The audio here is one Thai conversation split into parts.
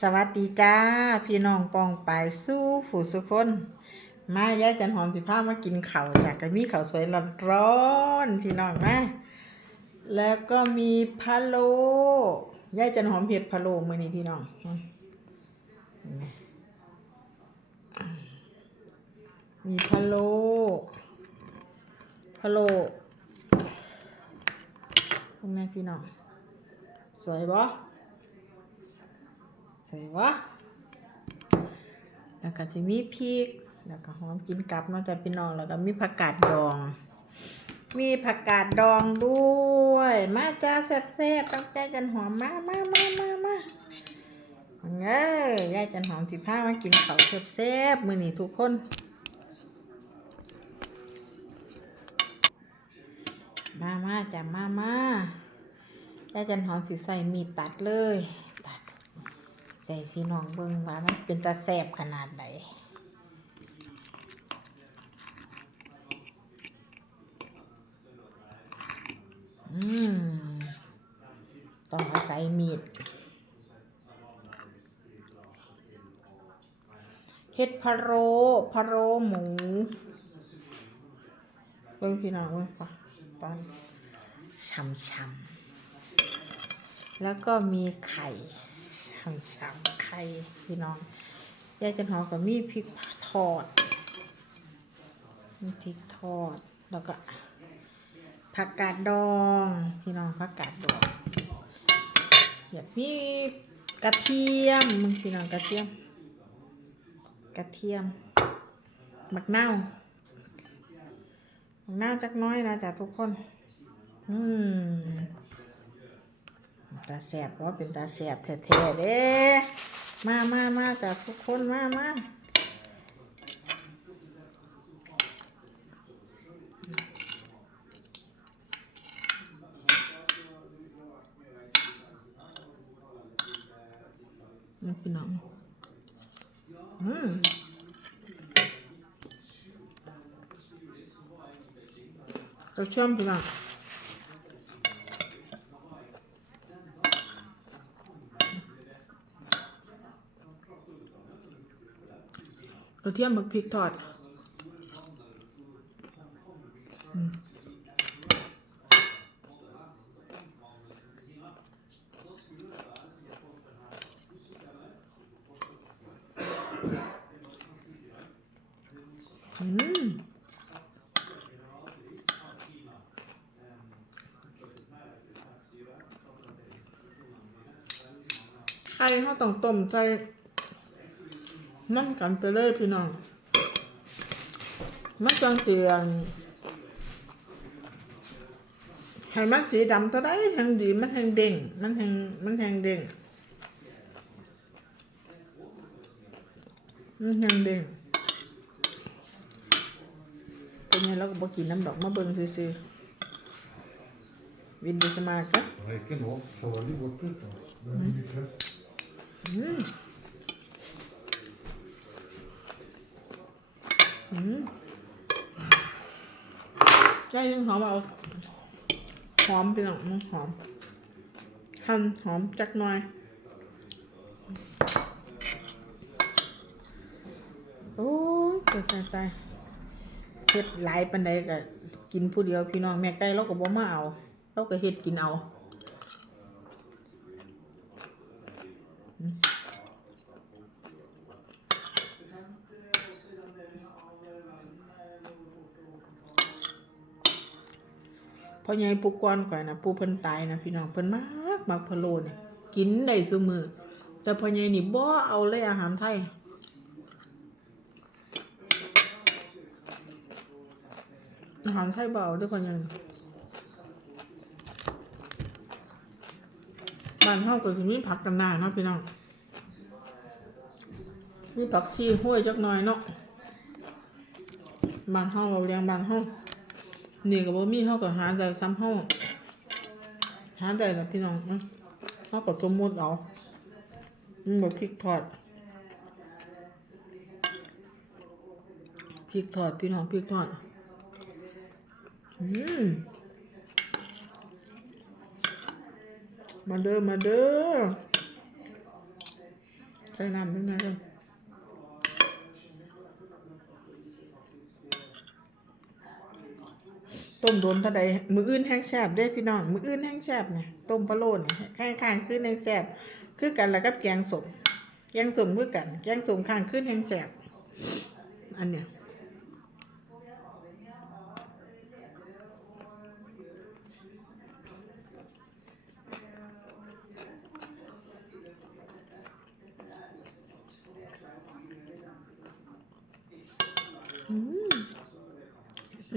สวัสดีจ้า พี่น้องปองไปสู้ผู้สุคนมาย่จันหอมสิพามากินเข้าจากก็มีข้าสวยร้อนๆพี่น้องมาแล้วก็มีพะโล้ย่จันหอมเผ็ดพะโล้มื้อนี้พี่น้องมีพะโล้พะโล้พวกนี้พี่น้องสวยบ่ ใส่วยบ่แล้วก็จะมีพริก แล้วก็หอมกินกับนอกจากพี่น้องแล้วก็มีผักกาดดอง มีผักกาดดองด้วย มาจ้าแซ่บๆต้องใจจันหอมมามามามามาเอ้ยยายจันหอมสิพามากินข้าแซ่บๆมือนี้ทุกคนมามาจ้ะมามาย่าจันหอมสิใส่มีดตัดเลย ใส่พี่น้องเบิ่งว่ามันเป็นตาแสบขนาดไหนอืมต้องอาศัยมีดเห็ดพะโล้พะโล้หมูเบิ่งพี่น้องเบิ่งปะตอนช่ำๆแล้วก็มีไข่ ช่ำๆไข่พี่น้องยายจันหอมก็มีพริกทอดมีพริกทอดแล้วก็ผักกาดดองพี่น้องผักกาดดองอยากมีกระเทียมมึงพี่น้องกระเทียม กระเทียมมะนาวหน้าจักน้อยนะจ๊ะทุกคน อืม ตาแสบก็เป็นตาแสบแท้ๆเด้มามามาจ้ะทุกคนมามาอืมพี่น้อง อืมกระเทียมพี่น้อง กระเทียมบักพริกทอดอืมไข่เขาต้องต้มใจ น้ำกันไปเลยพี่น้องมันจังเสียงให้มันสีดำเท่าไดแหงดีมันแหงเด้งมันแหงมันแหงเด้งมันแหงเด้งเป็นไงเราก็บอกกินน้ำดอกมาเบิ่งซื่อๆวินดีสมาร์กะ ใจยังหอมเอาหอมไปหน่อยมันหอมหั่นหอมจักหน่อยโอ้ยตายตายตายเฮ็ดหลายปันใดก็กินผู้เดียวพี่น้องแม่ไก่เราก็บ่มาเอา เราก็เฮ็ดกินเอา ใหญ่ปูก้อนก่อนนะปูเพิ่นตายนะพี่น้องเพิ่นมากมักพะโลเนี่ยกินได้ซุมือแต่พ่อใหญ่นี่บ่เอาเลยอาหารไทยอาหารไทยเบเอาด้วยพ่อใหญ่บ้านเฮาก็สิมีผักกันหน้าเนาะพี่น้องมีผักชีห้วยจักหน่อยเนาะบ้านเฮาเราเลี้ยงบ้านเฮา นี่ก็บ่มีเฮาก็หาได้ซ้ำเฮาหาได้ล่ะพี่น้องเนาะเฮาก็สมมุติเอามันบ่พริกทอดพริกทอดพี่น้องพริกทอดอืมมาเด้อมาเด้อใส่น้ำนิดหน่อยเลย ต้มโดนเท่าใดมืออื่นแห้งแซบเด้พี่น้อง มืออื่นแห้งแซบเนี่ยต้มปลาโลนี่ข้างข้างขึ้นแห้งแซบคือกันแล้วกับแกงส้มแกงส้มคือกัน แกงส้มข้างขึ้นแห้งแซบอันเนี้ย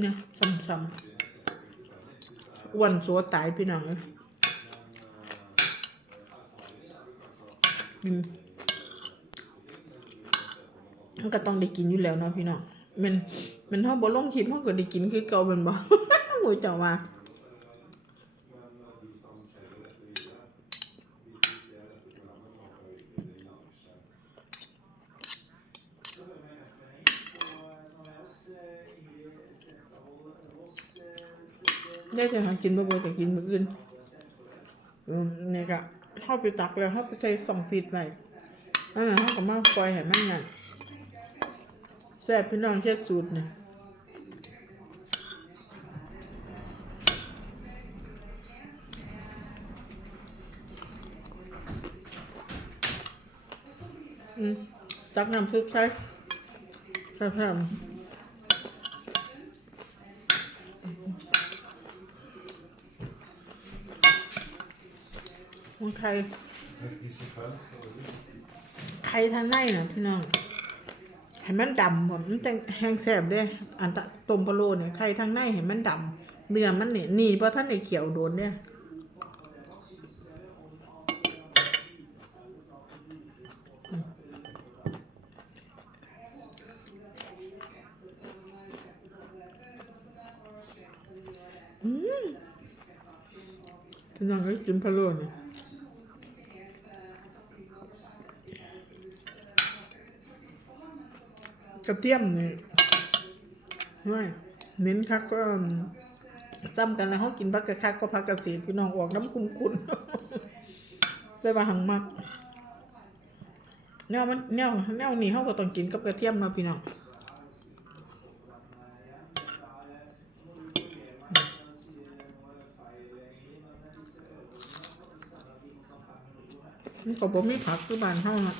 เนี่ยซ้ำๆ อ้วนสัวตายพี่น้องเอ้ยอืมมันก็ต้องได้กินอยู่แล้วเนาะพี่น้องมันมันเท่าบ่ลงคลิปเท่าก็ได้กินคือเก่าเป็นบ่หมูเจ้าว่า ได้จะหากินบ่บ่แต่กินมื้ออื่นอืมนี่ก็เฮาไปตักแล้วเฮาไปใส่ซองฟีดไว้นั่นน่ะเฮาก็มาปล่อยให้มันนั่นแซ่บพี่น้องเฮ็ดสูตรนี่อืมตักน้ำพริกใส่ใส่เพิ่ม มันไข่ Est-ce qu'il s'est pas ไข่ทางในน่ะพี่น้องให้มันดำหมดมันจังแห้งแซ่บเด้อันตะต้มพะโลเนี่ยไข่ทางในให้มันดำเนื้อมันเนี่ยนี่เพราะท่านได้เขียวโดนเนี่ยอืมพี่น้องก็กินพะโล้เนี่ย ก ระเทียมนี่ไม่เน้นคักก็ซ้ำกันแล้วเขากินพักกระคักก็พักกระสีพี่น้องออกน้ำคุ้มคุณได้มาหังมากแนวมันแนวแนวนี้เขาก็ต้องกินกับกระเทียมมาะพี่น้องมันก็บ่มีผักคือบ้านเฮานะ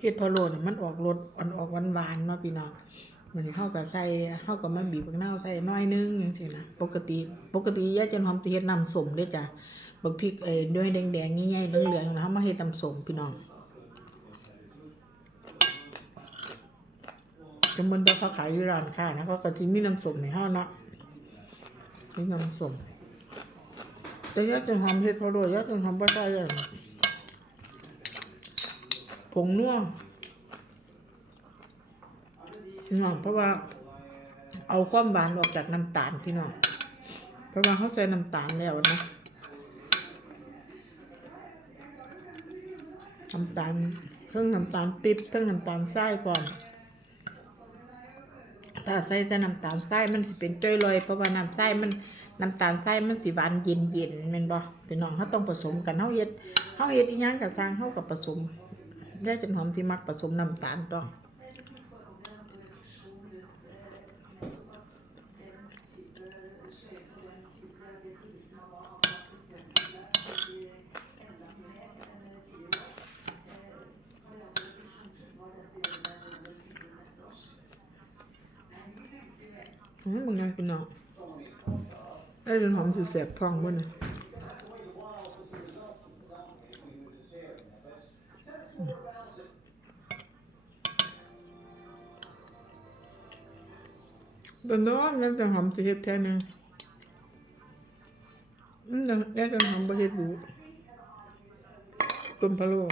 เฮ็ดพะโล้เนี่ยมันออกรสอ่อนออกหวานๆเนาะพี่น้องมันเฮาก็ใส่เฮาก็มาบีบบักนาวใส่น้อยนึงจังซี่นะปกติปกติยายจันหอมสิเฮ็ดน้ำส้มเด้จ้ะบักพริกเอ้ด้วยแดงๆใหญ่ๆเหลืองๆนะเฮามาเฮ็ดน้ำส้มพี่น้องก็มันได้เขาขายอยู่ร้านค้านะเขาก็สิมีน้ำส้มให้เฮาเนาะมีน้ำส้มแต่ยายจันหอมเฮ็ดพะโล้ยายจันหอมบ่ใส่อัน ผงนัวพี่น้องเพราะว่า เอาความหวานออกจากน้ำตาลพี่น้องเพราะว่าเขาใส่น้ำตาลแล้วนะน้ำตาลเครื่องน้ำตาลปิ๊บเครื่องน้ำตาลทรายก่อนถ้าใส่แต่น้ำตาลทรายมันสิเป็นจ้อยลอยเพราะว่าน้ำทรายมันน้ำตาลทรายมันสิหวานเย็นเย็นแม่นบ่พี่น้องเขาต้องผสมกันเฮาเฮ็ดเฮาเฮ็ดอีหยังกับทางเฮากับผสม ได้จนหอมที่มักผสมน้ำตาลต้องอืมมึงยังกินเนาะไอ้จนหอมสิเสียบท้องบ่เนี่ย ตอนนั้นนั่นจะหอมสีเฮ็ดแท้หนึงอืมแล้วจะหอมบ่เฮ็ดบูต้มพะโล้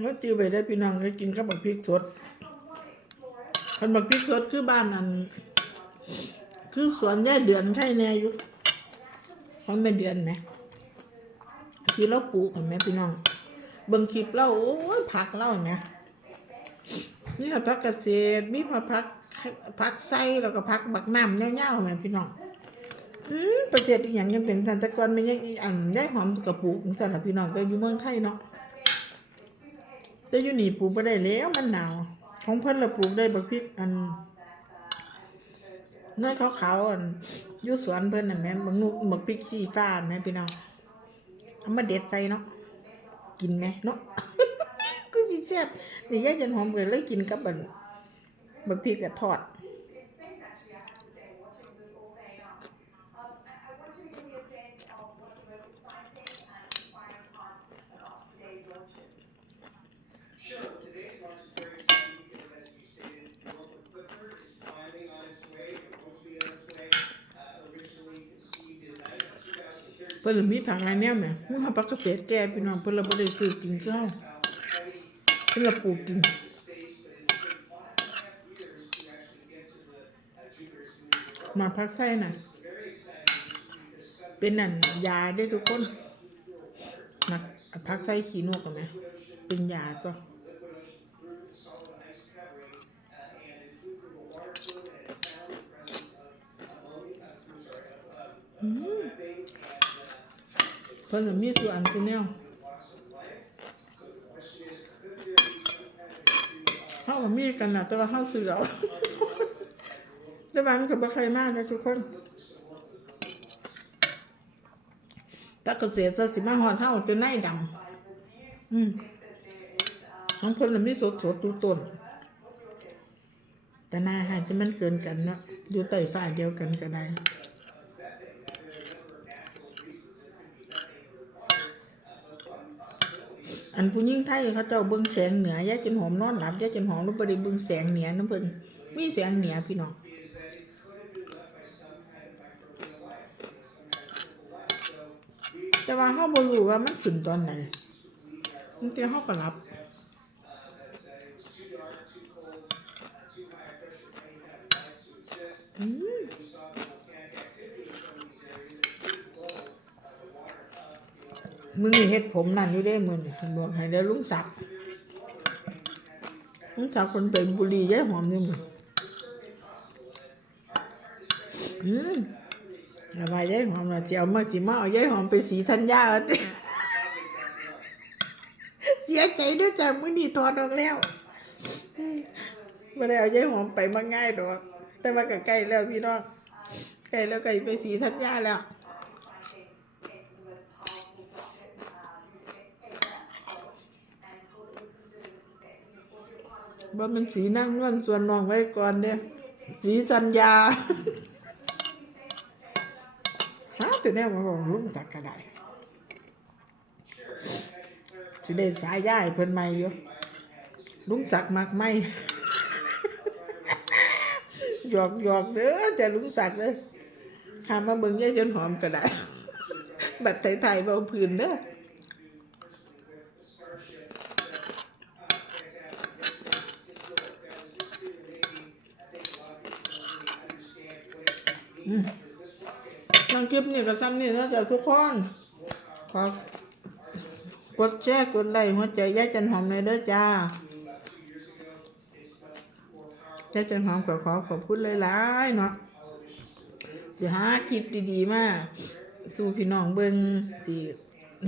แล้วจือไปได้พี่น้องได้กินกับบักพริกสดคันบักพริกสดคือบ้านอัน คือสวนย่าเดือนใช่แน่อยู่ของแม่เดือนไหมที่เราปลูกเห็นไหมพี่น้องเบิ่งคลิปเราโอ้ยผักเราเนไหมนี่ผักเกษตรมีผักผักไส้แล้วก็ผักบักน้ำเงี้ยวๆเห็นไหมพี่น้องอืมประเทศอีกอย่างยังเป็นทันตะกอนมันยังอีอันได้หอมกระปลูกสำหรับพี่น้องก็อยู่เมืองไทยเนาะ แต่อยู่นี่ปลูกไม่ได้แล้วมันหนาว ของเพิ่นเราปลูกได้บักพริกอันน้อยขาวๆอันอยู่สวนเพิ่นน่ะแม่บักนุกบักพริกชี้ฟ้าแม่พี่น้องเอามาเด็ดใส่เนาะกินไหมเนาะก็สิแซ่บนี่ยายจันหอมเกิดเลยกินกับบันบักพริกกับทอด เพิ่นมีผักหลายแนวแหม่มีผักเกษตรแก่พี่น้องเพิ่นละบ่ได้ซื้อกินเจ้าเพิ่นละปลูกกินมาพักไส้น่ะ เป็นนั่นยาได้ทุกคนมาพักไส้ขี้นกกันไหมเป็นยาตัวอืม พิ่นน่ะมีตัวอันคือแนวเฮาก็มีกันน่ะแต่ว่าเฮาซื้อเอาแต่ว่ามันก็บ่ใครมากนะทุกคนถ้าเกษตรซะสิมาฮอดเฮาจนในดำอืมของเพิ่นน่ะมีสดๆทุกต้นแต่หน้าหาจะมันเกินกันเนาะอยู่ใต้ฟ้ายเดียวกันก็ได้ อันผู้หญิงไทยเขาเจ้าเบิ่งแสงเหนือยายจนหอมนอนหลับยายจนหอมแล้วบ่ได้เบิ่งแสงเหนือน้ำเพิ่นมีแสงเหนือพี่น้องแต่ว่าเฮาบ่รู้ว่ามันขึ้นตอนไหนบางทีเฮาก็หลับ อืม มึงนี่เฮ็ดผมนั่นอยู่เด้มึงนี่บอกให้ได้ลุงศักดิ์ลุงศักดิ์คนเป็นบุรียายหอมนี่มึงอืมระบายยายหอมละเจียวมาจิมาเอายายหอมไปสีธัญญาเอาติเสียใจด้วยจ้ะมื้อนี้ถอดออกแล้วบ่ได้เอายายหอมไปมาง่ายดอก แต่ว่าก็ใกล้แล้วพี่น้องใกล้แล้วใกล้ไปสีธัญญาแล้ว ว่ามันสีนั่งนวลส่วนน้องไว้ก่อนเนี่ยสีจันยาฮะแต่เนี่ยมาบอกลุงจักกระไดสิได้สายย่ายเพิ่นใหม่อยู่ลุงจักมักไหมหยอกหยอกเด้อจะลุงสักเด้อหามาเบิ่งยายจนหอมกระไดบัดไทยๆเบาพื้นเด้อ น้องคลิปนี่ก็ซ้ำนี่นะจ๊ะทุกคนขอกดแชร์กดไลค์หัวใจยาจันหอมเลยเด้อจ้ายาจันหอมก็ขอขอบคุณหลายเนาะจะหาคลิปดีๆ มาสู่พี่น้องเบิ่งสิ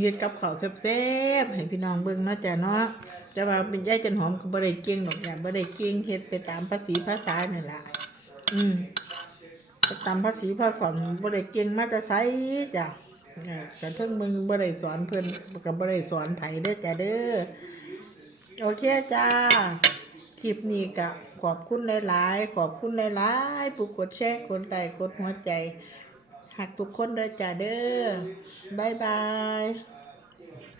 เฮ็ดกับข้าวแซ่บๆให้พี่น้องเบิ่งเนาะจ้ะเนาะจะว่าเป็นยาจันหอมก็บ่ได้เก่งดอกจ้ะบ่ได้เก่งเฮ็ดไปตามภาษีภาษานี่ล่ะอืม ตามภาษีภาษาบ่ได้เก่งมาจะใช้จ้ะเออกันเพิ่งมึงบ่ได้สอนเพิ่อนก็บ่ได้สอนไผเด้จ้ะเด้อโอเคจ้าคลิปนี้ก็ขอบคุณหลายๆ ขอบคุณหลายๆผู้กดแชร์กดไลค์กดหัวใจหักทุกคนเด้อจ้ะเด้อบายบาย